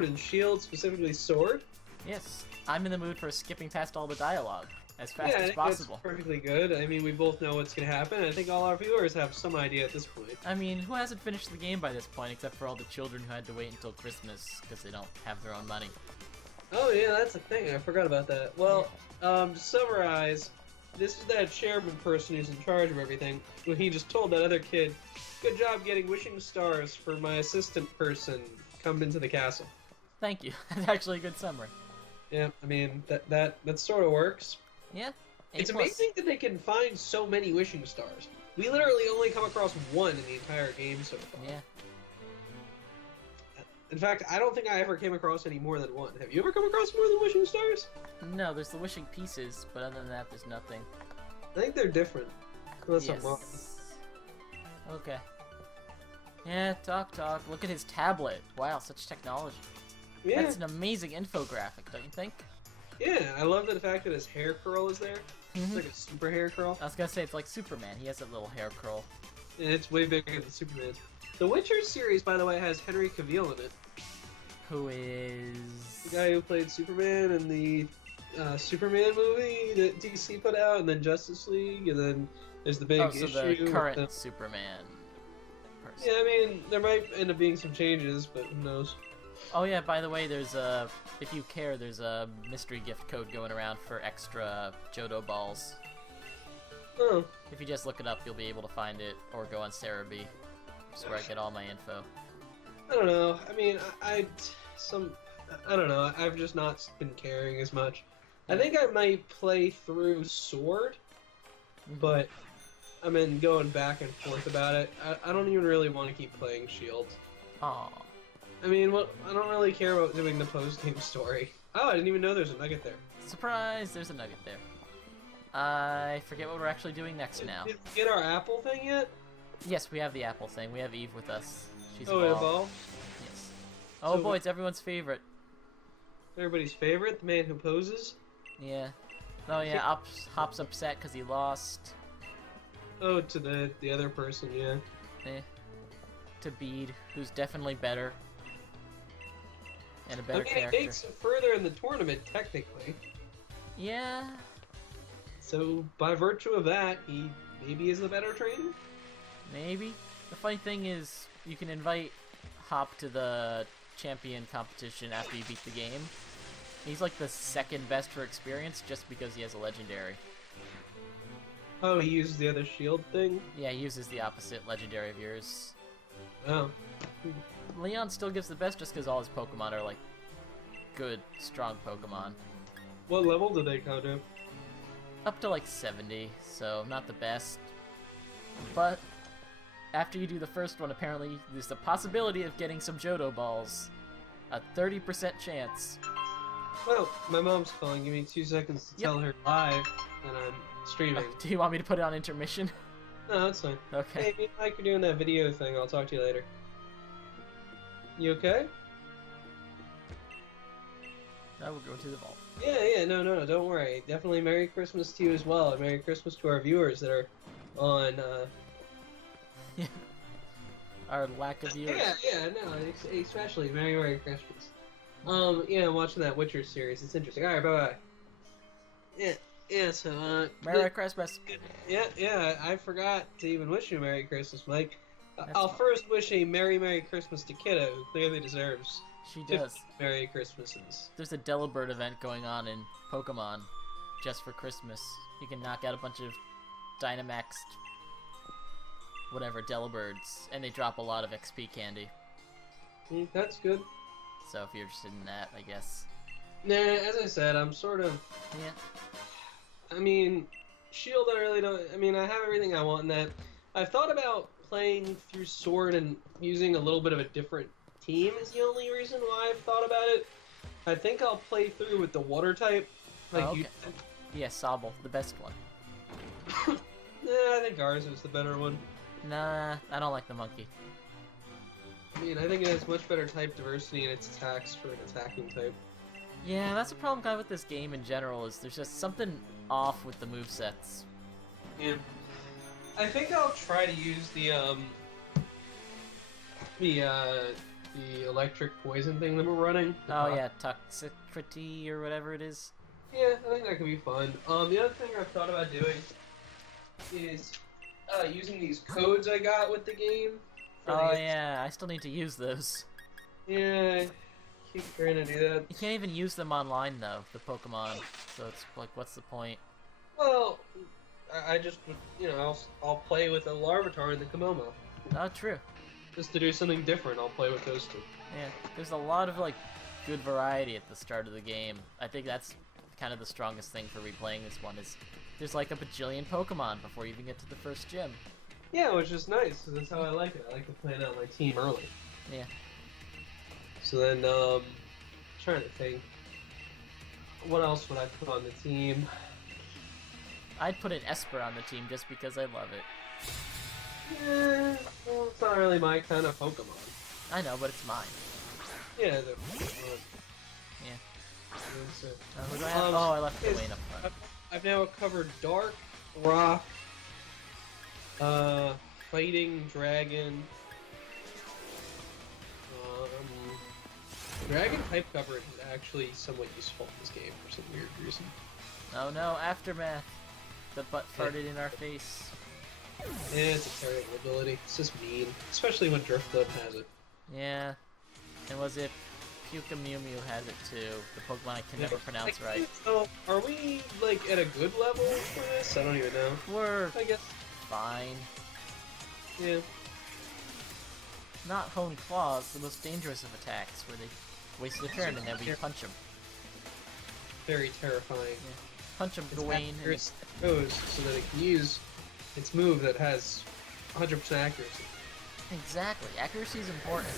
Sword and Shield, specifically Sword. Yes, I'm in the mood for skipping past all the dialogue as fast Yeah, I as think possible. that's perfectly good. I mean, we both know what's going to happen. I think all our viewers have some idea at this point. I mean, who hasn't finished the game by this point except for all the children who had to wait until Christmas because they don't have their own money? Oh yeah, that's the thing. I forgot about that. Well, to summarize, this is that chairman person who's in charge of everything. When he just told that other kid, "Good job getting wishing stars for my assistant person. Come into the castle." Thank you. That's actually a good summary. Yeah, I mean that sort of works. Yeah. It's amazing that they can find so many wishing stars. We literally only come across one in the entire game so far. Yeah. In fact, I don't think I ever came across any more than one. Have you ever come across more than wishing stars? No, there's the wishing pieces, but other than that, there's nothing. I think they're different. Unless I'm wrong. Yes. Okay. Yeah, talk. Look at his tablet. Wow, such technology. Yeah. That's an amazing infographic, don't you think? Yeah, I love the fact that his hair curl is there. It's like a super hair curl. I was gonna say, it's like Superman. He has a little hair curl. Yeah, it's way bigger than Superman's. The Witcher series, by the way, has Henry Cavill in it. Who is... The guy who played Superman in the Superman movie that DC put out, and then Justice League, and then there's the big issue. the current with Superman person. Yeah, I mean, there might end up being some changes, but who knows. Oh yeah, by the way, there's a... If you care, there's a mystery gift code going around for extra Johto balls. Oh. If you just look it up, you'll be able to find it, or go on Cerebi. That's where I get all my info. I don't know. I mean, I don't know. I've just not been caring as much. I think I might play through Sword, but I've been going back and forth about it. I don't even really want to keep playing Shield. Aww. I mean, I don't really care about doing the post-game story. Oh, I didn't even know there's a nugget there. Surprise! There's a nugget there. I forget what we're actually doing next now. Did we get our apple thing yet? Yes, we have the apple thing. We have Eve with us. She's Oh, evolved. it evolved? Yes. Oh So boy, it's everyone's favorite. Everybody's favorite, the man who poses? Yeah. Oh yeah, Hop's upset because he lost. Oh, to the other person, yeah. To Bede, who's definitely better. And a better I mean, character. he makes it further in the tournament, technically. Yeah. So, by virtue of that, he maybe is the better trainer? Maybe. The funny thing is, you can invite Hop to the champion competition after you beat the game. He's like the second best for experience just because he has a legendary. Oh, he uses the other shield thing? Yeah, he uses the opposite legendary of yours. Oh. Leon still gives the best just because all his Pokemon are like good, strong Pokemon. What level did they go to? Up to like 70, so not the best. But after you do the first one, apparently there's the possibility of getting some Johto balls. A 30% chance. Well, my mom's calling. Give me 2 seconds to tell her live that I'm streaming. Do you want me to put it on intermission? No, that's fine. Okay. Hey, me and Mike are doing that video thing. I'll talk to you later. You okay? Now we'll go to the vault. Yeah, no, don't worry. Definitely Merry Christmas to you as well, and Merry Christmas to our viewers that are on, Our lack of viewers. No, especially Merry Christmas. Yeah, I'm watching that Witcher series. It's interesting. Alright, bye-bye. Yeah, so, Merry Christmas. Yeah, I forgot to even wish you a Merry Christmas, Mike. I'll fine. first wish a Merry Christmas to Kiddo, who clearly deserves She does. 50 Merry Christmases. There's a Delibird event going on in Pokemon just for Christmas. You can knock out a bunch of Dynamaxed whatever Delibirds, and they drop a lot of XP candy. That's good. So if you're interested in that, I guess. Nah, as I said, I'm sort of... Yeah. I mean, Shield, I really don't... I mean, I have everything I want in that. I've thought about playing through Sword and using a little bit of a different team is the only reason why I've thought about it. I think I'll play through with the Water type. Like Oh, okay. you... Yeah, Sobble, the best one. Nah, I think ours is the better one. Nah, I don't like the monkey. I mean, I think it has much better type diversity in its attacks for an attacking type. Yeah, that's the problem I have with this game in general, is there's just something off with the movesets. Yeah. I think I'll try to use the the electric poison thing that we're running. Oh yeah, Toxicity or whatever it is. Yeah, I think that could be fun. The other thing I've thought about doing is using these codes I got with the game. Oh yeah, I still need to use those. Yeah, keep trying to do that. You can't even use them online though, the Pokemon. So it's like, what's the point? Well, I just, you know, I'll play with a Larvitar and the Komomo. Oh, true. Just to do something different, I'll play with those two. Yeah, there's a lot of like good variety at the start of the game. I think that's kind of the strongest thing for replaying this one is there's like a bajillion Pokemon before you even get to the first gym. Yeah, which is nice, because that's how I like it. I like to plan out my team early. Yeah. So then, trying to think, what else would I put on the team? I'd put an Esper on the team just because I love it. Yeah, well, it's not really my kind of Pokemon. I know, but it's mine. Yeah, Yeah. So, What do I have? Oh, I left the lane up front. I've now covered Dark, Rock, Fighting, Dragon. Dragon type coverage is actually somewhat useful in this game for some weird reason. Oh no, Aftermath. The butt farted in our face. Yeah, it's a terrible ability. It's just mean, especially when Drifloon has it. Yeah. And was it Puka Mew Mew has it too? The Pokemon I can never pronounce right. So, are we like at a good level for this? I don't even know. We're I guess. fine. Yeah. Not Hone Claws, the most dangerous of attacks, where they waste a turn and then we punch them. Very terrifying. Yeah. Punch them, Gawain. It's goes so that it can use its move that has 100% accuracy. Exactly. Accuracy is important.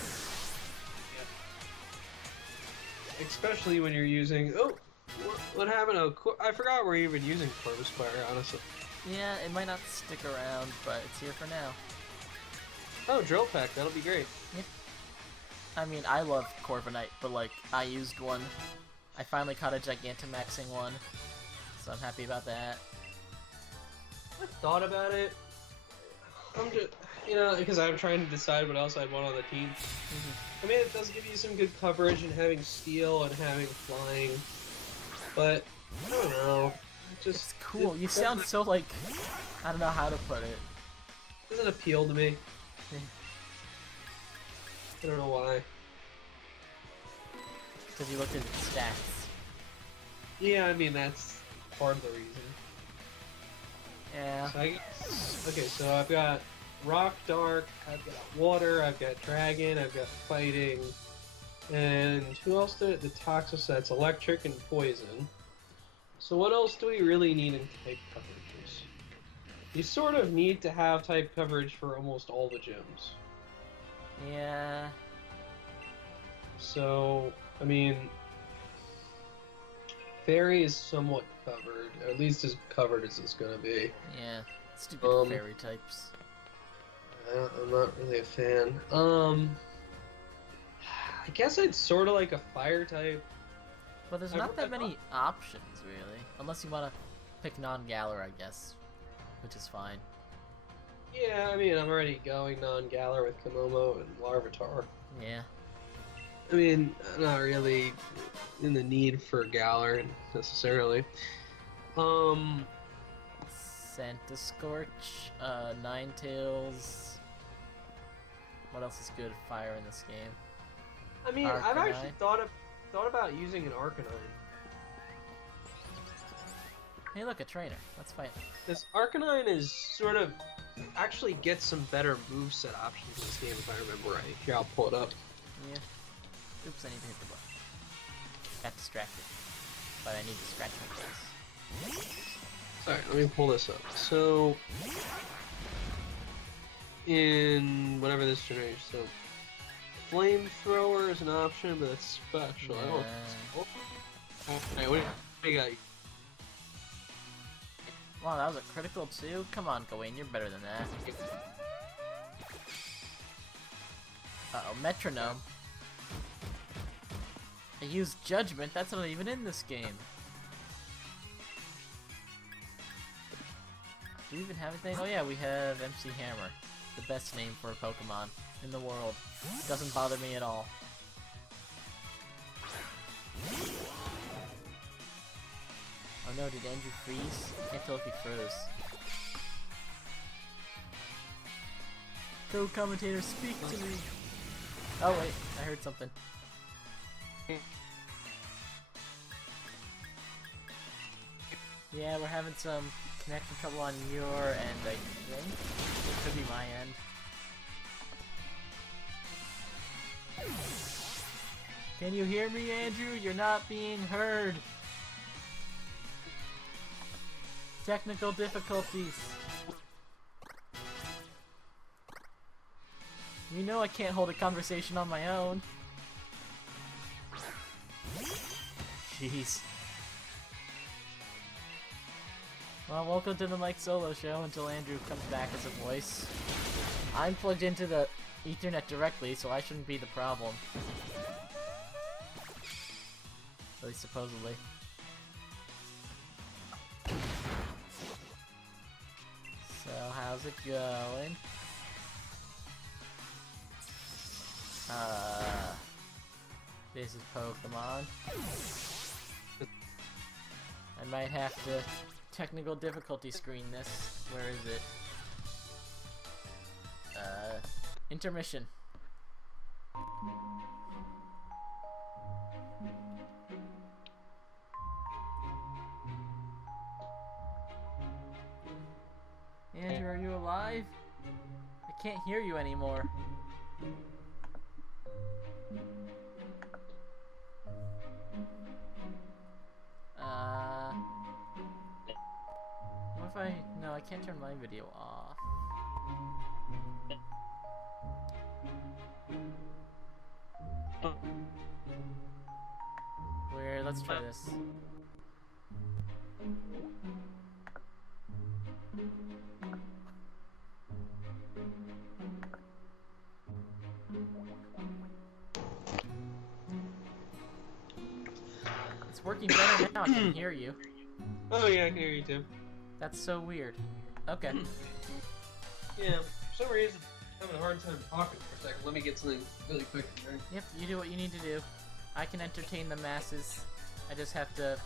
Yeah. Especially when you're using... Oh! What happened? Oh, I forgot we're even using Corvus-Fire, honestly. Yeah, it might not stick around, but it's here for now. Oh, Drill Peck. That'll be great. Yeah. I mean, I love Corviknight, but like, I used one. I finally caught a Gigantamaxing one, so I'm happy about that. I thought about it. I'm just, you know, because I'm trying to decide what else I want on the team. I mean, it does give you some good coverage and having steel and having flying, but I don't know. It's cool. You sound so like, I don't know how to put it. Doesn't appeal to me. I don't know why. Because you looked at its stats. Yeah, I mean, that's part of the reason. Yeah. So okay, so I've got Rock, Dark, I've got Water, I've got Dragon, I've got Fighting, and who else did it? The Toxosets, Electric, and Poison. So what else do we really need in type coverages? You sort of need to have type coverage for almost all the gyms. Yeah. So, I mean, Fairy is somewhat covered, or at least as covered as it's gonna be. Yeah. Stupid fairy types. I'm not really a fan. I guess I'd sort of like a fire type. But there's not that many options, really. Unless you want to pick non-Galar, I guess. Which is fine. Yeah, I mean, I'm already going non-Galar with Komomo and Larvitar. Yeah. I mean, I'm not really in the need for Galar, necessarily. Santa Scorch, Ninetales. What else is good fire in this game? I mean, Arcanine. I've actually thought about using an Arcanine. Hey, look, a trainer. Let's fight. This Arcanine is sort of actually gets some better moveset options in this game if I remember right. Here, I'll pull it up. Yeah. Oops, I need to hit the button. Got distracted. But I need to scratch my face. Alright, let me pull this up. So, in whatever this generation, so Flamethrower is an option, but it's special. I don't. Alright, what do you got? Wow, that was a critical too? Come on, Gawain, you're better than that. Uh-oh, Metronome. I used Judgment, that's not even in this game. Do we even have anything? Oh yeah, we have MC Hammer. The best name for a Pokemon. in the world. It doesn't bother me at all. Oh no, did Andrew freeze? I can't tell if he froze. Co-commentator, speak to me! Oh wait, I heard something. Yeah, we're having some connection trouble on your end, I think. It could be my end. Can you hear me, Andrew? You're not being heard! Technical difficulties. You know I can't hold a conversation on my own. Jeez. Well, welcome to the Mike Solo Show until Andrew comes back as a voice. I'm plugged into the Ethernet directly, so I shouldn't be the problem. At least supposedly. So, how's it going? This is Pokemon. I might have to technical difficulty screen this. Where is it? Intermission. Andrew, are you alive? I can't hear you anymore. What if I... No, I can't turn my video off. Weird, let's try this. It's working better now, I can hear you. Oh yeah, I can hear you too. That's so weird. Okay. Yeah, for some reason, I'm having a hard time talking for a second. Let me get something really quick to drink. Yep, you do what you need to do. I can entertain the masses. I just have to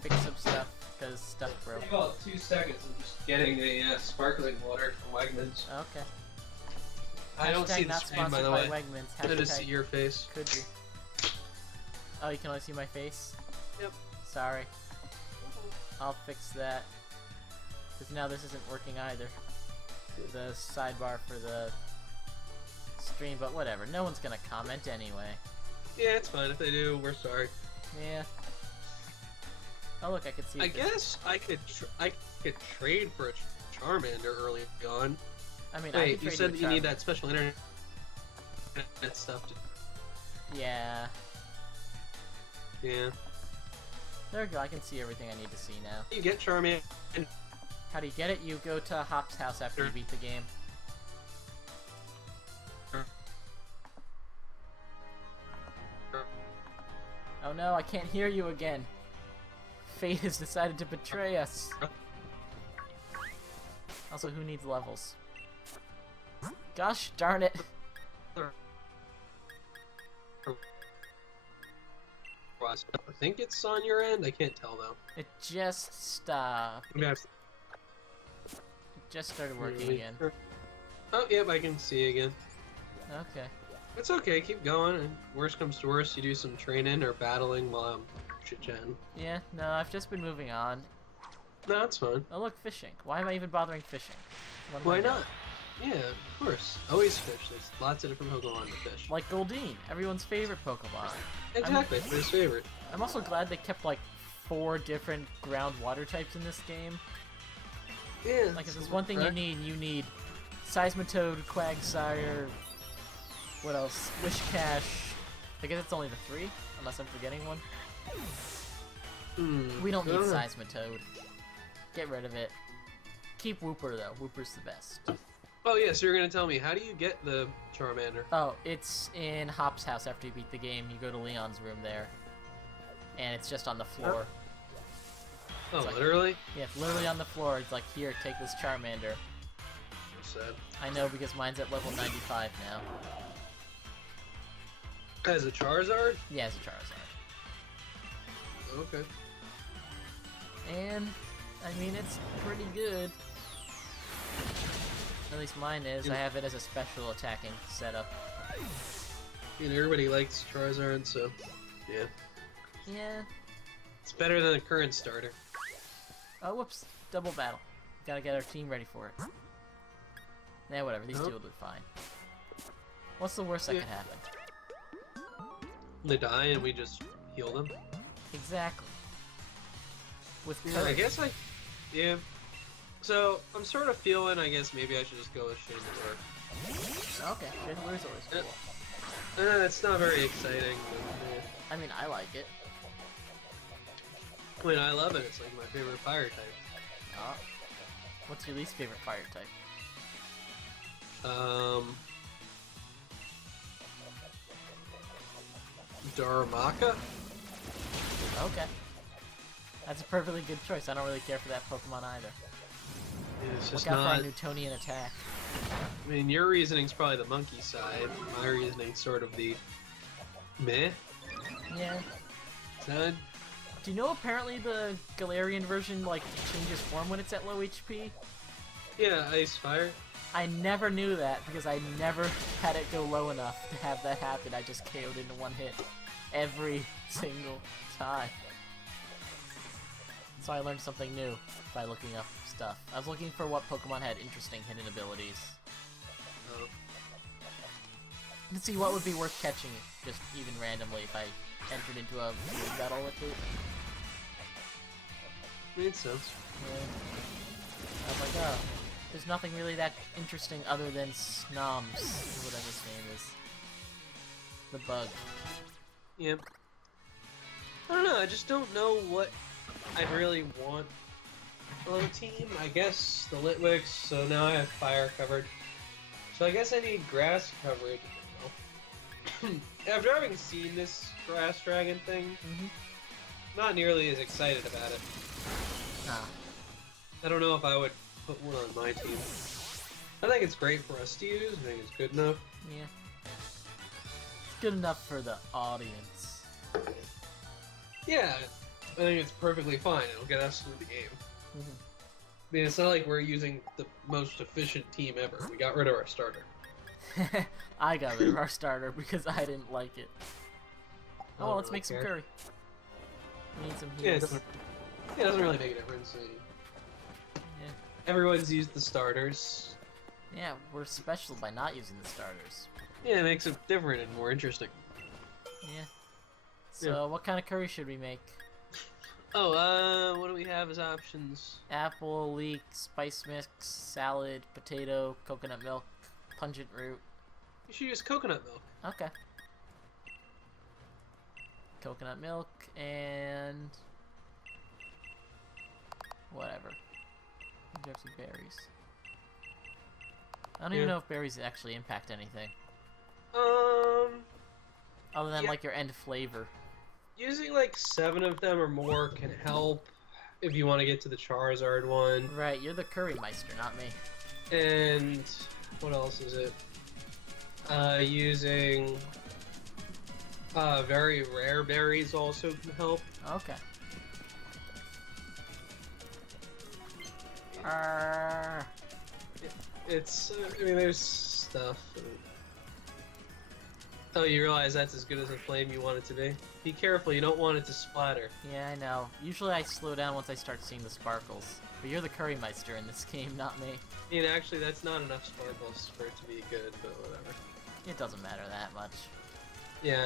fix some stuff, because stuff broke. Take about 2 seconds. I'm just getting a sparkling water from Wegmans. Okay. I don't see the not screen, by sponsored the by way. Wegmans. I just see your face. Could be. Oh, you can only see my face? Yep. Sorry. I'll fix that. Because now this isn't working either. The sidebar for the stream, but whatever. No one's gonna comment anyway. Yeah, it's fine. If they do, we're sorry. Yeah. Oh look, I could see. I guess I could trade for a Charmander early on. I mean, wait, you said that you need that special internet stuff. Yeah. Yeah. There we go. I can see everything I need to see now. You get Charmander. How do you get it? You go to Hop's house after you beat the game. Oh no, I can't hear you again. Fate has decided to betray us. Also, who needs levels? Gosh darn it. I think it's on your end. I can't tell though. It just stopped. Yeah. It just started working again. Oh, yep, I can see again. Okay. It's okay, keep going. And worst comes to worst, you do some training or battling while I'm chit-chatting. Yeah, no, I've just been moving on. No, it's fine. Oh look, fishing. Why am I even bothering fishing? Why not? Yeah, of course. Always fish. There's lots of different Pokemon to fish. Like Goldeen, everyone's favorite Pokemon. Exactly, it's his favorite. I'm also glad they kept like 4 different ground water types in this game. Yeah. Like if there's one thing you need Seismitoad, Quagsire, what else? Wishcash. I guess it's only the 3, unless I'm forgetting one. We don't need Seismitoad. Get rid of it. Keep Wooper though. Wooper's the best. Oh yeah, so you're gonna tell me, how do you get the Charmander? Oh, it's in Hop's house after you beat the game. You go to Leon's room there. And it's just on the floor. Oh, like, literally? Yeah, it's literally on the floor. It's like, here, take this Charmander. sad. I know, because mine's at level 95 now. As a Charizard? Yeah, it's a Charizard. Okay. And, I mean, it's pretty good. At least mine is. I have it as a special attacking setup. And everybody likes Charizard, so yeah. Yeah. It's better than the current starter. Oh, whoops. Double battle. Gotta get our team ready for it. Yeah, whatever. These two will do fine. What's the worst that could happen? They die and we just heal them. Exactly. With Yeah, I guess yeah. So, I'm sort of feeling, I guess maybe I should just go with Shintor. Okay, Shintor's always cool. It's not very exciting. But, I mean, I like it. I mean, I love it. It's like my favorite fire type. Oh. What's your least favorite fire type? Darumaka? Okay. That's a perfectly good choice. I don't really care for that Pokemon either. Yeah, it's just Look out not... for our Newtonian attack. I mean, your reasoning's probably the monkey side. My reasoning's sort of the... meh? Yeah. Sad? Do you know apparently the Galarian version, like, changes form when it's at low HP? Yeah, ice, fire. I never knew that because I never had it go low enough to have that happen. I just KO'd into one hit every single time. So I learned something new by looking up stuff. I was looking for what Pokemon had interesting hidden abilities. Oh. To see what would be worth catching, just even randomly, if I entered into a league battle with it. Made sense. Yeah. I was like, oh, there's nothing really that interesting other than Snoms, or whatever his name is. The bug. Yeah. I don't know, I just don't know what I really want on the team. I guess the Litwicks, so now I have fire covered. So I guess I need grass coverage. After having seen this grass dragon thing, not nearly as excited about it. Ah. I don't know if I would put one on my team. I think it's great for us to use. I think it's good enough. Yeah. It's good enough for the audience. Yeah, I think it's perfectly fine. It'll get us through the game. I mean, it's not like we're using the most efficient team ever. We got rid of our starter. I got rid of our starter because I didn't like it. Oh, let's make some curry. We need some heals. It doesn't really make a difference. Yeah. Everyone's used the starters. Yeah, we're special by not using the starters. Yeah, it makes it different and more interesting. Yeah. So, what kind of curry should we make? Oh, what do we have as options? Apple, leek, spice mix, salad, potato, coconut milk, pungent root. You should use coconut milk. Okay. Coconut milk and whatever. Grab some berries. I don't even know if berries actually impact anything. Other than like your end flavor. Using like 7 of them or more can help if you want to get to the Charizard one. Right, you're the Curry Meister, not me. And what else is it? Using very rare berries also can help. Okay. It's, I mean, there's stuff. Oh, you realize that's as good as a flame you want it to be? Be careful, you don't want it to splatter. Yeah, I know. Usually I slow down once I start seeing the sparkles. But you're the Curry Meister in this game, not me. I mean, actually, that's not enough sparkles for it to be good, but whatever. It doesn't matter that much. Yeah,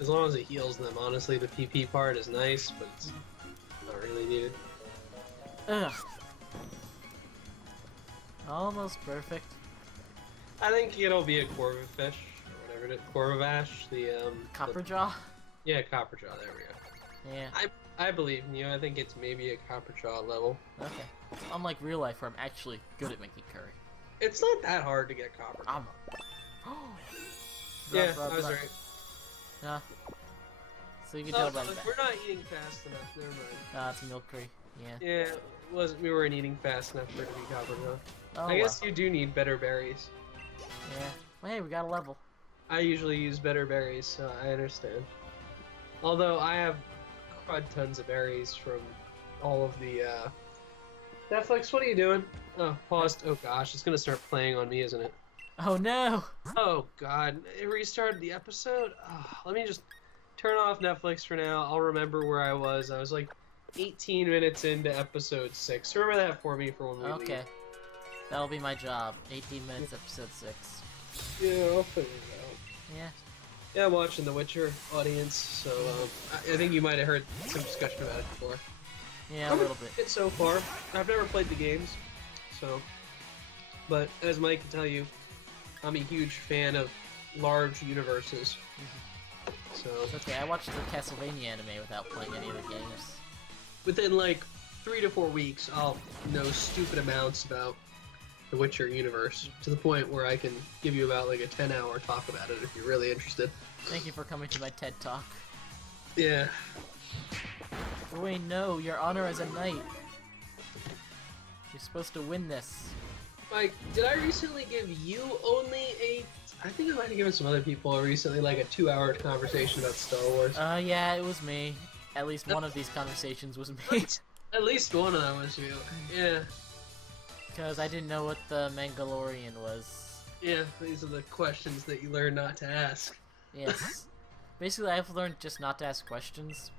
as long as it heals them. Honestly, the PP part is nice, but it's not really needed. Ugh. Almost perfect. I think it'll be a Corvifish, or whatever it is. Corvivash, the, Copperjaw? Yeah, Copperjaw, there we go. Yeah. I believe in you. I think it's maybe a Copperjaw level. Okay. Unlike real life where I'm actually good at making curry. It's not that hard to get Copperjaw. Yeah, I was right. Nah. So you can tell by the we're not eating fast enough, never mind. Nah, it's milk curry. Yeah. Yeah, we weren't eating fast enough for it to be covered, huh? Oh, I guess you do need better berries. Yeah. Well, hey, we got a level. I usually use better berries, so I understand. Although I have crud tons of berries from all of the, Netflix, what are you doing? Oh, paused. Oh gosh, it's gonna start playing on me, isn't it? Oh no! Oh god, it restarted the episode? Oh, let me just turn off Netflix for now. I'll remember where I was. I was like 18 minutes into episode 6. Remember that for me for when we Okay. leave. That'll be my job. 18 minutes, episode 6. Yeah, I'll figure it out. Yeah. Yeah, I'm watching The Witcher, audience, so I think you might have heard some discussion about it before. Yeah, a little bit. It's so far. I've never played the games, so... But as Mike can tell you, I'm a huge fan of large universes. So It's okay, I watched the Castlevania anime without playing any of the games. within like 3 to 4 weeks, I'll know stupid amounts about the Witcher universe, to the point where I can give you about like a 10-hour talk about it if you're really interested. Thank you for coming to my TED Talk. Yeah. Wait, no, your honor as a knight. You're supposed to win this. Mike, did I recently give you only I think I might have given some other people recently like a 2-hour conversation about Star Wars. Yeah, it was me. At least one of these conversations was me. At least one of them was you. Yeah. Because I didn't know what the Mandalorian was. Yeah, these are the questions that you learn not to ask. Yes. Basically, I've learned just not to ask questions.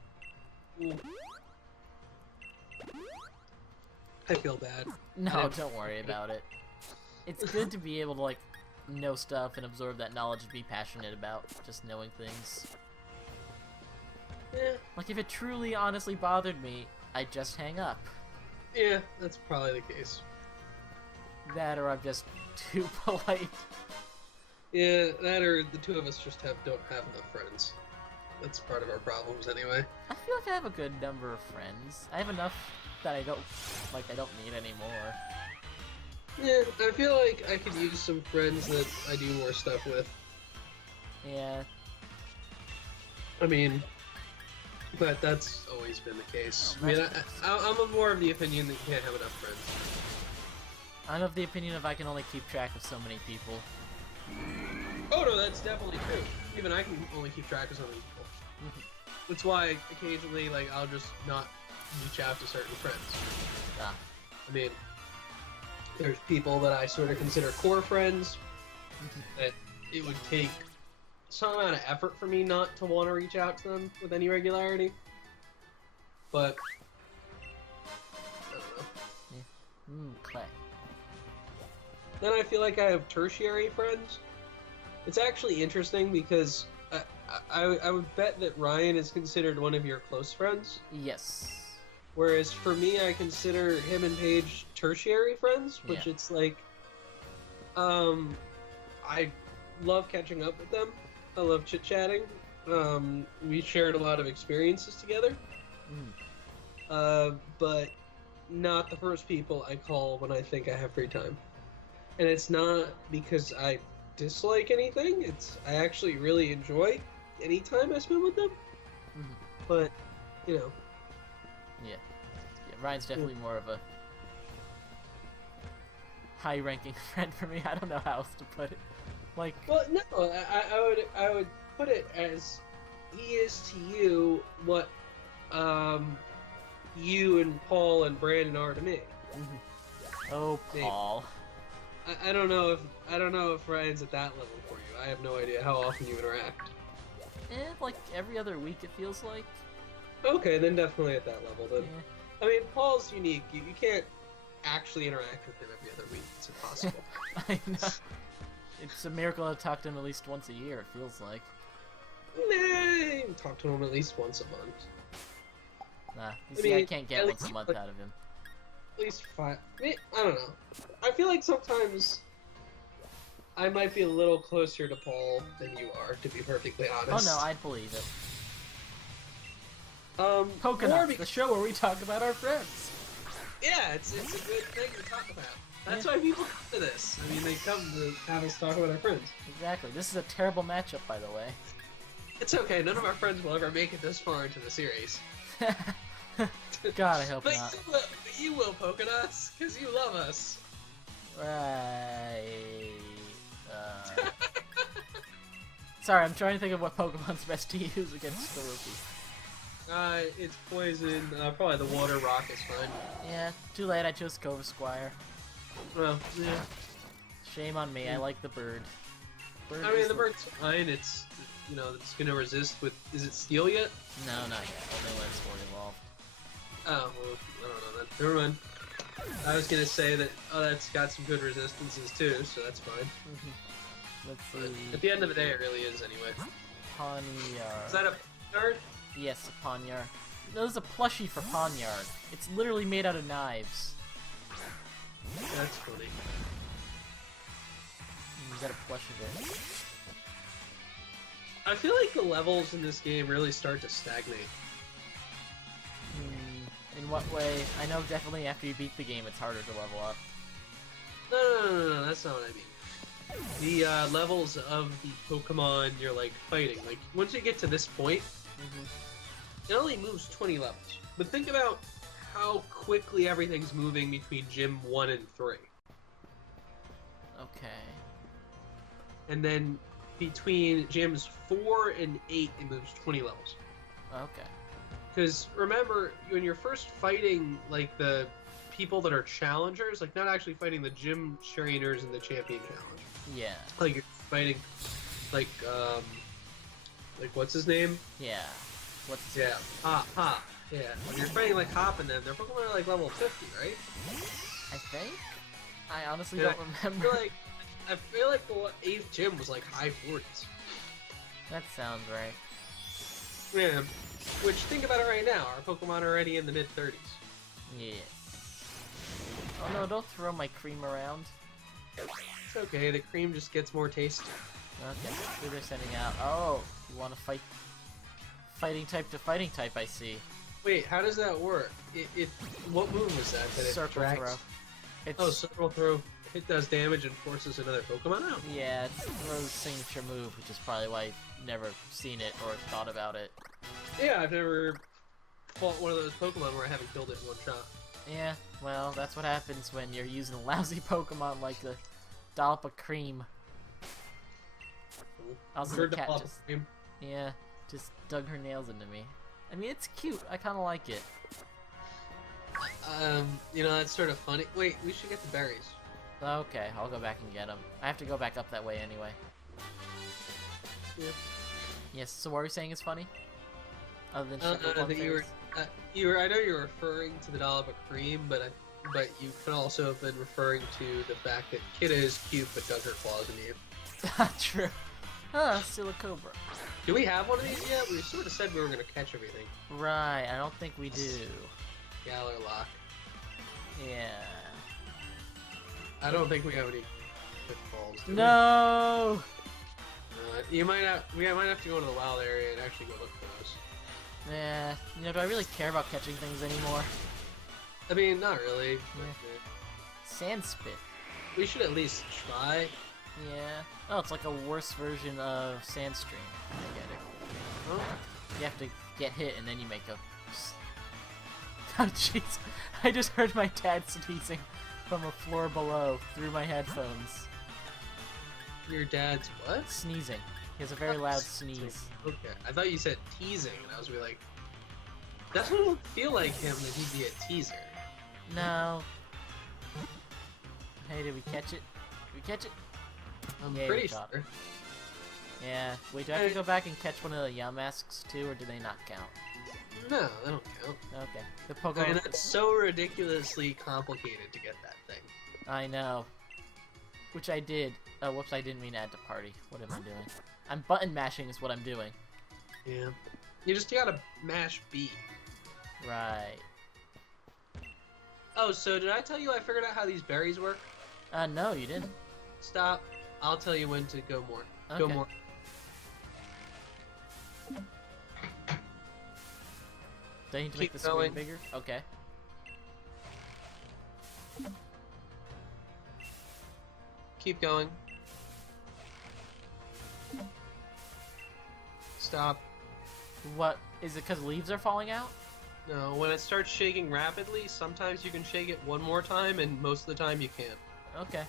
I feel bad. No, don't worry about it. It's good to be able to, like, know stuff and absorb that knowledge and be passionate about just knowing things. Yeah. Like, if it truly, honestly bothered me, I'd just hang up. Yeah, that's probably the case. That, or I'm just too polite. Yeah, that or the two of us just don't have enough friends. That's part of our problems anyway. I feel like I have a good number of friends. I have enough that I don't need anymore. Yeah, I feel like I could use some friends that I do more stuff with. Yeah. I mean, but that's always been the case. Oh, I mean, I'm of more of the opinion that you can't have enough friends. I'm of the opinion of I can only keep track of so many people. Oh no, that's definitely true. Even I can only keep track of so many people. That's why occasionally, like, I'll just not reach out to certain friends. Ah. I mean, there's people that I sort of consider core friends that it would take some amount of effort for me not to want to reach out to them with any regularity. But I don't know. Clay. Then I feel like I have tertiary friends. It's actually interesting because I would bet that Ryan is considered one of your close friends. Yes. Whereas for me, I consider him and Paige tertiary friends, which it's like, I love catching up with them. I love chit-chatting. We shared a lot of experiences together. But not the first people I call when I think I have free time. And it's not because I dislike anything. I actually really enjoy any time I spend with them. But, you know. Yeah, Ryan's definitely more of a high-ranking friend for me. I don't know how else to put it. Like, well, no, I would put it as he is to you what you and Paul and Brandon are to me. oh, Paul. I don't know if Ryan's at that level for you. I have no idea how often you interact. Like every other week it feels like. Okay, then definitely at that level. Then, Yeah. I mean, Paul's unique. You can't actually interact with him every other week. It's impossible. I know. It's a miracle to talk to him at least once a year, it feels like. Nah, talk to him at least once a month. Nah, you see, I can't get once a month out of him. At least 5. I don't know. I feel like sometimes I might be a little closer to Paul than you are, to be perfectly honest. Oh no, I'd believe it. Coconuts, the show where we talk about our friends. Yeah, it's a good thing to talk about. That's why people come to this. I mean, they come to have us talk about our friends. Exactly. This is a terrible matchup, by the way. It's okay. None of our friends will ever make it this far into the series. God, I hope But not. you will, Pokenuts, because you love us. Right. Sorry, I'm trying to think of what Pokemon's best to use against Skorupi. It's poison. Probably the water rock is fine. Yeah, too late. I chose Cove Squire. Well, yeah. Shame on me. I like the bird. I mean, the bird's fine. It's, you know, it's gonna resist with. Is it steel yet? No, not yet. Only when it's more evolved. Oh, well, I don't know that. Never mind. I was gonna say that. Oh, that's got some good resistances too, so that's fine. Let's But see. at the end of the day, it really is anyway. Ponyard. Is that a card? Yes, a Ponyard. No, there's a plushie for Ponyard. It's literally made out of knives. That's funny. You got a plush of it. I feel like the levels in this game really start to stagnate. In what way? I know definitely after you beat the game, it's harder to level up. No, that's not what I mean. The levels of the Pokemon you're like fighting, like once you get to this point, it only moves 20 levels. But think about how quickly everything's moving between Gym 1 and 3. Okay. And then between Gyms 4 and 8, it moves 20 levels. Okay. Because remember, when you're first fighting like the people that are challengers, like not actually fighting the gym trainers in the champion challenge. Yeah. Like you're fighting, like what's his name? Yeah. What's his Yeah, Hop. Yeah, when you're fighting like Hop and them, their Pokemon are like level 50, right? I think? I honestly Yeah, don't remember. I feel like the 8th gym was like high 40s. That sounds right. Yeah, which think about it right now, our Pokemon are already in the mid 30s. Yes. Oh no, don't throw my cream around. It's okay, the cream just gets more tasty. Okay, who they're sending out? Oh, you want to fight? Fighting type to fighting type, I see. Wait, how does that work? What move was that? That it Circle drags? throw. It's, Oh, circle throw. It does damage and forces another Pokemon out. yeah, it's Rose's signature move, which is probably why I've never seen it or thought about it. Yeah, I've never fought one of those Pokemon where I haven't killed it in one shot. Yeah, well, that's what happens when you're using a lousy Pokemon like the Dollop of Cream. Also, Heard the cat Dollop just, Cream. yeah, just dug her nails into me. I mean, it's cute. I kind of like it. You know, that's sort of funny. Wait, we should get the berries. Okay, I'll go back and get them. I have to go back up that way anyway. Yeah. Yes, so what were you saying is funny? Other than That you were. I know you're referring to the Dollop of Cream, but you could also have been referring to the fact that Kida is cute but dug her claws into you. True. Ah, still a Cobra. Do we have one of these yet? We sort of said we were going to catch everything. Right, I don't think we do. Gallerlock. Yeah. I don't think we have any pitfalls. Do No! we? We might have to go to the wild area and actually go look for those. Yeah, you know, do I really care about catching things anymore? I mean, not really. Yeah. Sandspit. We should at least try. Yeah. Oh, it's like a worse version of Sandstream. I get it. Huh? You have to get hit and then you make a... Oh, jeez. I just heard my dad sneezing from a floor below through my headphones. Your dad's what? Sneezing. He has a very loud sneeze. Okay, I thought you said teasing, and I was really like, that doesn't feel like him that he'd be a teaser. No. Hey, did we catch it? Did we catch it? I'm Yeah, pretty we caught it. sure. Yeah. Wait, do I have to go back and catch one of the Yamask's too, or do they not count? No, they don't count. Okay. The I Pokemon... mean, that's so ridiculously complicated to get that thing. I know. Which I did. Oh, whoops, I didn't mean to add to party. What am I doing? I'm button mashing is what I'm doing. Yeah. You gotta mash B. Right. Oh, so did I tell you I figured out how these berries work? No, you didn't. Stop. I'll tell you when to go more. Okay. Go more. Do I need to make Keep the going. screen bigger? Okay. Keep going. Stop. What? Is it because leaves are falling out? No, when it starts shaking rapidly, sometimes you can shake it one more time, and most of the time you can't. Okay.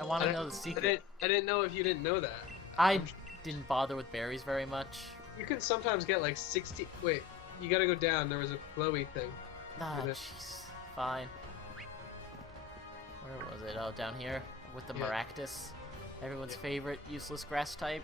I want to know the secret. I didn't know if you didn't know that. I didn't bother with berries very much. You can sometimes get like 60. Wait, you gotta go down. There was a glowy thing. Ah, jeez. Fine. Where was it? Oh, down here with the Yeah. Maractus. Everyone's favorite useless grass type.